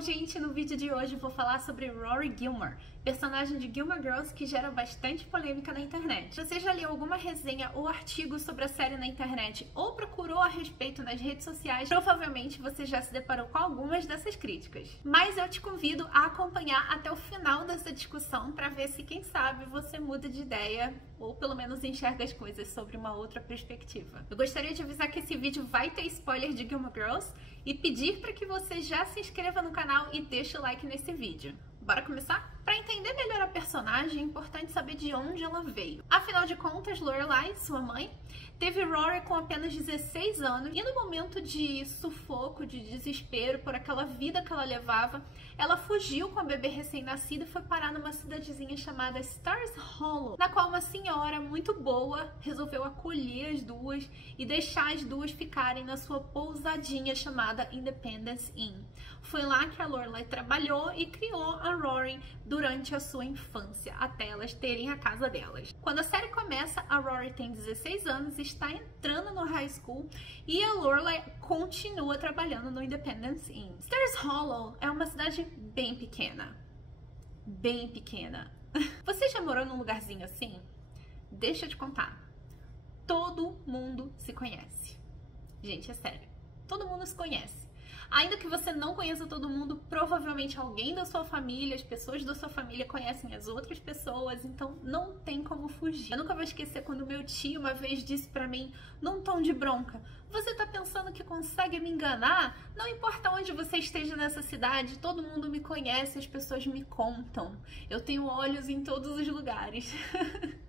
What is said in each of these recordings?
Bom, gente, no vídeo de hoje eu vou falar sobre Rory Gilmore, personagem de Gilmore Girls que gera bastante polêmica na internet. Se você já leu alguma resenha ou artigo sobre a série na internet ou procurou a respeito nas redes sociais, provavelmente você já se deparou com algumas dessas críticas. Mas eu te convido a acompanhar até o final dessa discussão para ver se, quem sabe, você muda de ideia ou pelo menos enxerga as coisas sobre uma outra perspectiva. Eu gostaria de avisar que esse vídeo vai ter spoiler de Gilmore Girls e pedir para que você já se inscreva no canal e deixe o like nesse vídeo. Bora começar? Para entender melhor a personagem, é importante saber de onde ela veio. Afinal de contas, Lorelai, sua mãe, teve Rory com apenas 16 anos e no momento de sufoco, de desespero por aquela vida que ela levava, ela fugiu com a bebê recém-nascida e foi parar numa cidadezinha chamada Stars Hollow, na qual uma senhora muito boa resolveu acolher as duas e deixar as duas ficarem na sua pousadinha chamada Independence Inn. Foi lá que a Lorelai trabalhou e criou a Rory durante a sua infância, até elas terem a casa delas. Quando a série começa, a Rory tem 16 anos e está entrando no high school e a Lorelai continua trabalhando no Independence Inn. Stars Hollow é uma cidade bem pequena. Bem pequena. Você já morou num lugarzinho assim? Deixa eu te contar. Todo mundo se conhece. Gente, é sério. Todo mundo se conhece. Ainda que você não conheça todo mundo, provavelmente alguém da sua família, as pessoas da sua família conhecem as outras pessoas, então não tem como fugir. Eu nunca vou esquecer quando meu tio uma vez disse pra mim, num tom de bronca: você tá pensando que consegue me enganar? Não importa onde você esteja nessa cidade, todo mundo me conhece, as pessoas me contam. Eu tenho olhos em todos os lugares.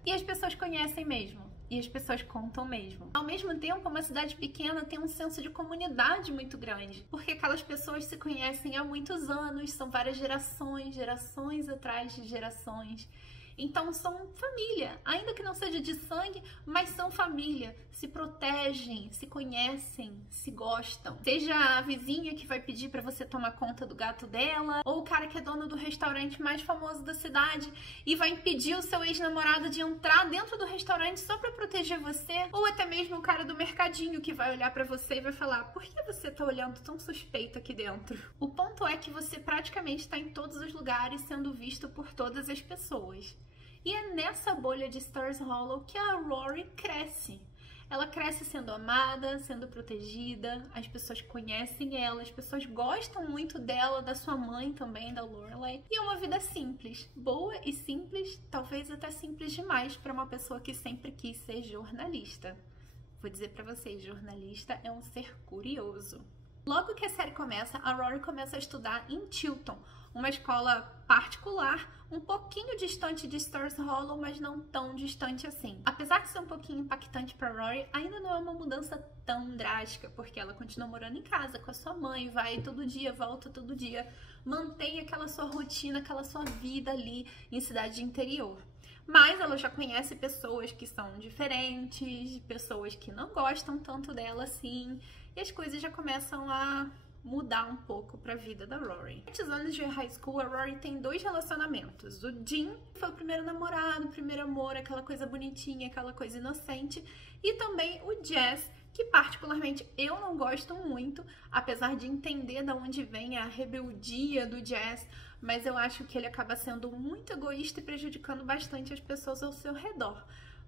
E as pessoas conhecem mesmo. E as pessoas contam mesmo. Ao mesmo tempo, uma cidade pequena tem um senso de comunidade muito grande, porque aquelas pessoas se conhecem há muitos anos, são várias gerações, gerações atrás de gerações. Então são família, ainda que não seja de sangue, mas são família, se protegem, se conhecem, se gostam. Seja a vizinha que vai pedir para você tomar conta do gato dela, ou o cara que é dono do restaurante mais famoso da cidade e vai impedir o seu ex-namorado de entrar dentro do restaurante só para proteger você, ou até mesmo o cara do mercadinho que vai olhar para você e vai falar: por que você tá olhando tão suspeito aqui dentro? O ponto é que você praticamente está em todos os lugares sendo visto por todas as pessoas. E é nessa bolha de Stars Hollow que a Rory cresce. Ela cresce sendo amada, sendo protegida, as pessoas conhecem ela, as pessoas gostam muito dela, da sua mãe também, da Lorelai. E é uma vida simples, boa e simples, talvez até simples demais para uma pessoa que sempre quis ser jornalista. Vou dizer para vocês, jornalista é um ser curioso. Logo que a série começa, a Rory começa a estudar em Chilton, uma escola particular, um pouquinho distante de Stars Hollow, mas não tão distante assim. Apesar de ser um pouquinho impactante para Rory, ainda não é uma mudança tão drástica, porque ela continua morando em casa com a sua mãe, vai todo dia, volta todo dia, mantém aquela sua rotina, aquela sua vida ali em cidade de interior. Mas ela já conhece pessoas que são diferentes, pessoas que não gostam tanto dela assim, e as coisas já começam a mudar um pouco para a vida da Rory. Antes anos de high school, a Rory tem dois relacionamentos. O Dean foi o primeiro namorado, o primeiro amor, aquela coisa bonitinha, aquela coisa inocente. E também o Jess, que particularmente eu não gosto muito, apesar de entender de onde vem a rebeldia do Jess, mas eu acho que ele acaba sendo muito egoísta e prejudicando bastante as pessoas ao seu redor.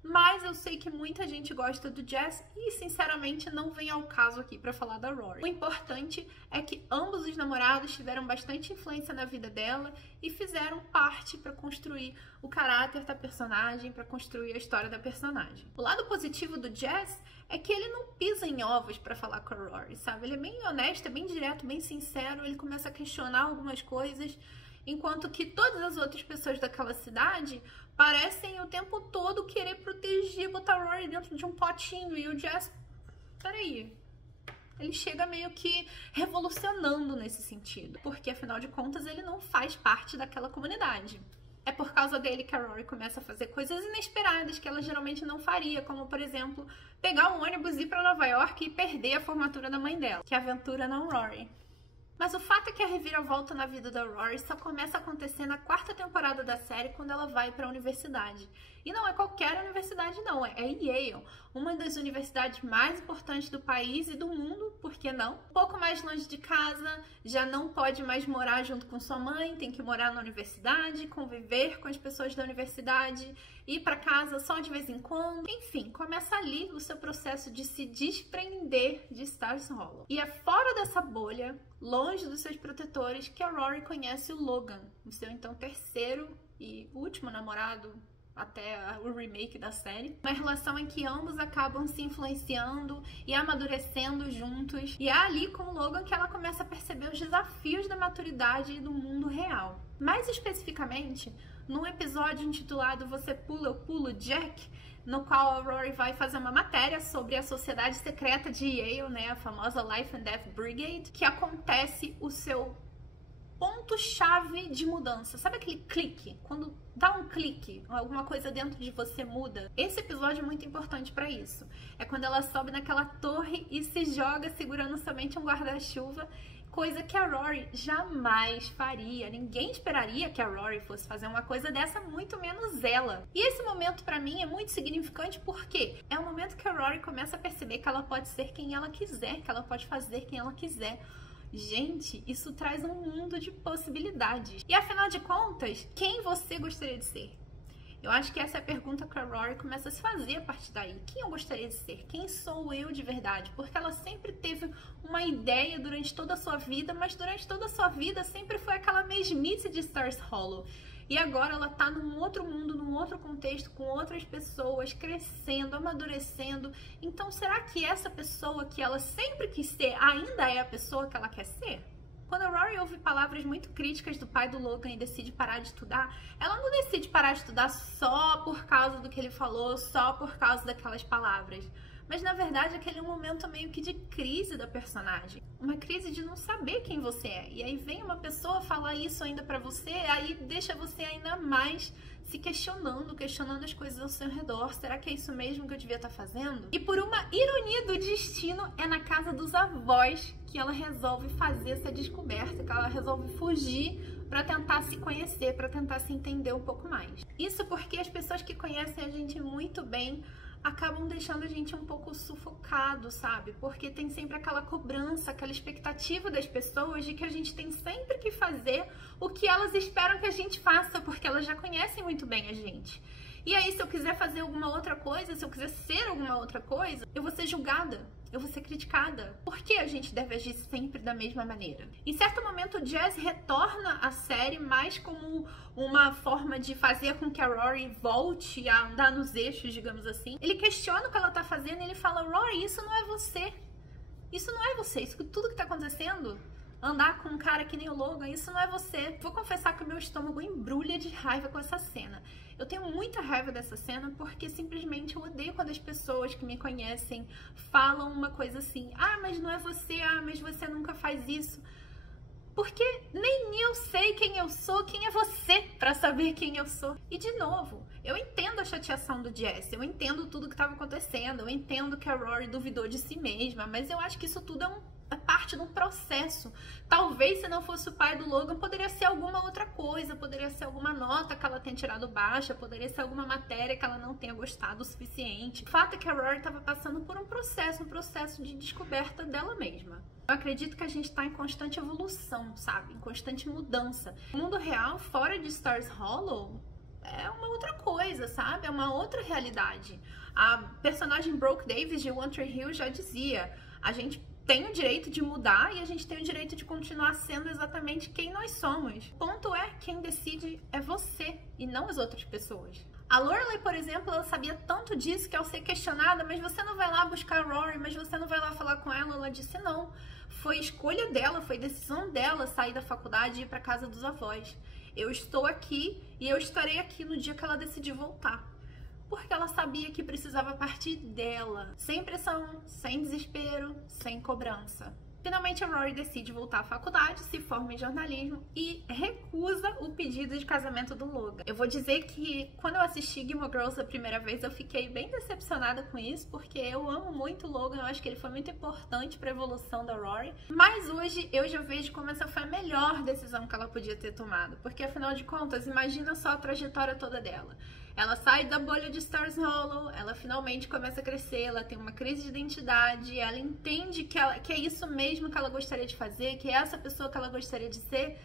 Mas eu sei que muita gente gosta do Jess e, sinceramente, não vem ao caso aqui para falar da Rory. O importante é que ambos os namorados tiveram bastante influência na vida dela e fizeram parte para construir o caráter da personagem, para construir a história da personagem. O lado positivo do Jess é que ele não pisa em ovos para falar com a Rory, sabe? Ele é bem honesto, é bem direto, bem sincero, ele começa a questionar algumas coisas, enquanto que todas as outras pessoas daquela cidade parecem o tempo todo querer proteger, botar a Rory dentro de um potinho. E o Jess, peraí, ele chega meio que revolucionando nesse sentido, porque afinal de contas ele não faz parte daquela comunidade. É por causa dele que a Rory começa a fazer coisas inesperadas que ela geralmente não faria, como, por exemplo, pegar um ônibus e ir para Nova York e perder a formatura da mãe dela. Que aventura, não, Rory? Mas o fato é que a reviravolta na vida da Rory só começa a acontecer na 4ª temporada da série, quando ela vai para a universidade. E não é qualquer universidade não, é Yale, uma das universidades mais importantes do país e do mundo, por que não? Um pouco mais longe de casa, já não pode mais morar junto com sua mãe, tem que morar na universidade, conviver com as pessoas da universidade, ir para casa só de vez em quando. Enfim, começa ali o seu processo de se desprender de Stars Hollow. E é fora dessa bolha, longe dos seus protetores, que a Rory conhece o Logan, o seu então 3º e último namorado até o remake da série. Uma relação em que ambos acabam se influenciando e amadurecendo juntos. E é ali com o Logan que ela começa a perceber os desafios da maturidade e do mundo real. Mais especificamente, num episódio intitulado Você Pula, Eu Pulo, Jack, no qual a Rory vai fazer uma matéria sobre a sociedade secreta de Yale, né, a famosa Life and Death Brigade, que acontece o seu ponto-chave de mudança. Sabe aquele clique? Quando dá um clique, alguma coisa dentro de você muda. Esse episódio é muito importante para isso. É quando ela sobe naquela torre e se joga segurando somente um guarda-chuva, coisa que a Rory jamais faria. Ninguém esperaria que a Rory fosse fazer uma coisa dessa, muito menos ela. E esse momento pra mim é muito significante porque é o momento que a Rory começa a perceber que ela pode ser quem ela quiser, que ela pode fazer quem ela quiser. Gente, isso traz um mundo de possibilidades. E afinal de contas, quem você gostaria de ser? Eu acho que essa é a pergunta que a Rory começa a se fazer a partir daí. Quem eu gostaria de ser? Quem sou eu de verdade? Porque ela sempre teve uma ideia durante toda a sua vida, mas durante toda a sua vida sempre foi aquela mesmice de Stars Hollow. E agora ela tá num outro mundo, num outro contexto, com outras pessoas, crescendo, amadurecendo. Então, será que essa pessoa que ela sempre quis ser ainda é a pessoa que ela quer ser? Quando a Rory ouve palavras muito críticas do pai do Logan e decide parar de estudar, ela não decide parar de estudar só por causa do que ele falou, só por causa daquelas palavras. Mas, na verdade, aquele é um momento meio que de crise da personagem. Uma crise de não saber quem você é. E aí vem uma pessoa falar isso ainda pra você, aí deixa você ainda mais se questionando as coisas ao seu redor. Será que é isso mesmo que eu devia estar fazendo? E por uma ironia do destino, é na casa dos avós que ela resolve fazer essa descoberta, que ela resolve fugir para tentar se conhecer, para tentar se entender um pouco mais. Isso porque as pessoas que conhecem a gente muito bem acabam deixando a gente um pouco sufocado, sabe? Porque tem sempre aquela cobrança, aquela expectativa das pessoas de que a gente tem sempre que fazer o que elas esperam que a gente faça, porque elas já conhecem muito bem a gente. E aí, se eu quiser fazer alguma outra coisa, se eu quiser ser alguma outra coisa, eu vou ser julgada, eu vou ser criticada. Por que a gente deve agir sempre da mesma maneira? Em certo momento, o Jazz retorna à série mais como uma forma de fazer com que a Rory volte a andar nos eixos, digamos assim. Ele questiona o que ela tá fazendo e ele fala: Rory, isso não é você. Isso não é você. Isso tudo que tá acontecendo, andar com um cara que nem o Logan, isso não é você. Vou confessar que o meu estômago embrulha de raiva com essa cena. Eu tenho muita raiva dessa cena porque simplesmente eu odeio quando as pessoas que me conhecem falam uma coisa assim: ah, mas não é você, ah, mas você nunca faz isso. Porque nem eu sei quem eu sou, quem é você pra saber quem eu sou. E de novo, eu entendo a chateação do Jesse, eu entendo tudo que estava acontecendo, eu entendo que a Rory duvidou de si mesma, mas eu acho que isso tudo é parte de um processo. Talvez, se não fosse o pai do Logan, poderia ser alguma outra coisa, poderia ser alguma nota que ela tenha tirado baixa, poderia ser alguma matéria que ela não tenha gostado o suficiente. O fato é que a Rory estava passando por um processo de descoberta dela mesma. Eu acredito que a gente está em constante evolução, sabe? Em constante mudança. O mundo real, fora de Stars Hollow, é uma outra coisa, sabe? É uma outra realidade. A personagem Brooke Davis de One Tree Hill já dizia: a gente tem o direito de mudar e a gente tem o direito de continuar sendo exatamente quem nós somos. O ponto é, quem decide é você e não as outras pessoas. A Lorelai, por exemplo, ela sabia tanto disso que ao ser questionada: mas você não vai lá buscar a Rory, mas você não vai lá falar com ela disse: não. Foi escolha dela, foi decisão dela sair da faculdade e ir para casa dos avós. Eu estou aqui e eu estarei aqui no dia que ela decidir voltar. Porque ela sabia que precisava partir dela, sem pressão, sem desespero, sem cobrança. Finalmente a Rory decide voltar à faculdade, se forma em jornalismo e recusa o pedido de casamento do Logan. Eu vou dizer que quando eu assisti Gilmore Girls a primeira vez, eu fiquei bem decepcionada com isso, porque eu amo muito o Logan, eu acho que ele foi muito importante para a evolução da Rory. Mas hoje eu já vejo como essa foi a melhor decisão que ela podia ter tomado, porque afinal de contas, imagina só a trajetória toda dela. Ela sai da bolha de Stars Hollow, ela finalmente começa a crescer, ela tem uma crise de identidade, ela entende que é isso mesmo que ela gostaria de fazer, que é essa pessoa que ela gostaria de ser.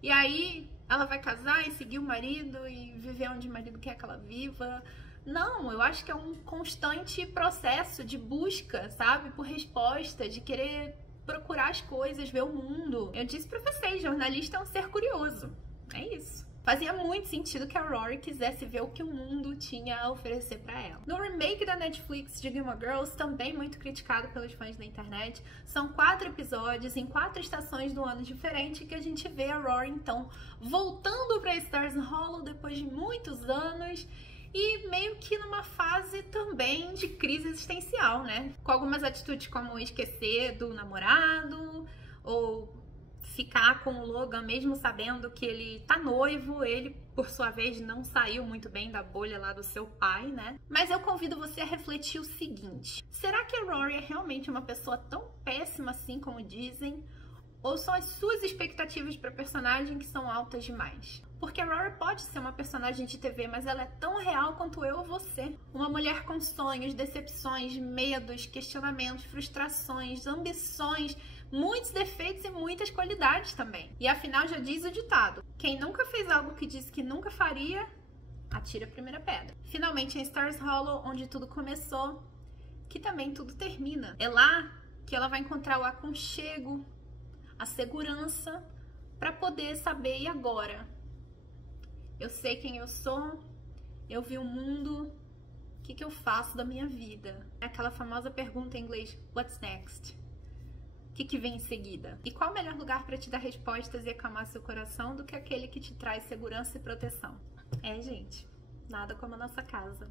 E aí ela vai casar e seguir o marido e viver onde o marido quer que ela viva. Não, eu acho que é um constante processo de busca, sabe? Por resposta, de querer procurar as coisas, ver o mundo. Eu disse pra vocês, jornalista é um ser curioso. É isso. Fazia muito sentido que a Rory quisesse ver o que o mundo tinha a oferecer pra ela. No remake da Netflix de Gilmore Girls, também muito criticado pelos fãs da internet, são 4 episódios em 4 estações do ano diferente que a gente vê a Rory, então, voltando pra Stars Hollow depois de muitos anos e meio que numa fase também de crise existencial, né? Com algumas atitudes como esquecer do namorado ou ficar com o Logan mesmo sabendo que ele tá noivo, ele, por sua vez, não saiu muito bem da bolha lá do seu pai, né? Mas eu convido você a refletir o seguinte: será que a Rory é realmente uma pessoa tão péssima assim como dizem? Ou são as suas expectativas para personagem que são altas demais? Porque a Rory pode ser uma personagem de TV, mas ela é tão real quanto eu ou você. Uma mulher com sonhos, decepções, medos, questionamentos, frustrações, ambições, muitos defeitos e muitas qualidades também. E afinal já diz o ditado: quem nunca fez algo que disse que nunca faria, atira a primeira pedra. Finalmente em Stars Hollow, onde tudo começou, que também tudo termina. É lá que ela vai encontrar o aconchego, a segurança, para poder saber: e agora? Eu sei quem eu sou, eu vi o mundo, o que eu faço da minha vida? É aquela famosa pergunta em inglês: what's next? O que vem em seguida? E qual o melhor lugar para te dar respostas e acalmar seu coração do que aquele que te traz segurança e proteção? É, gente, nada como a nossa casa.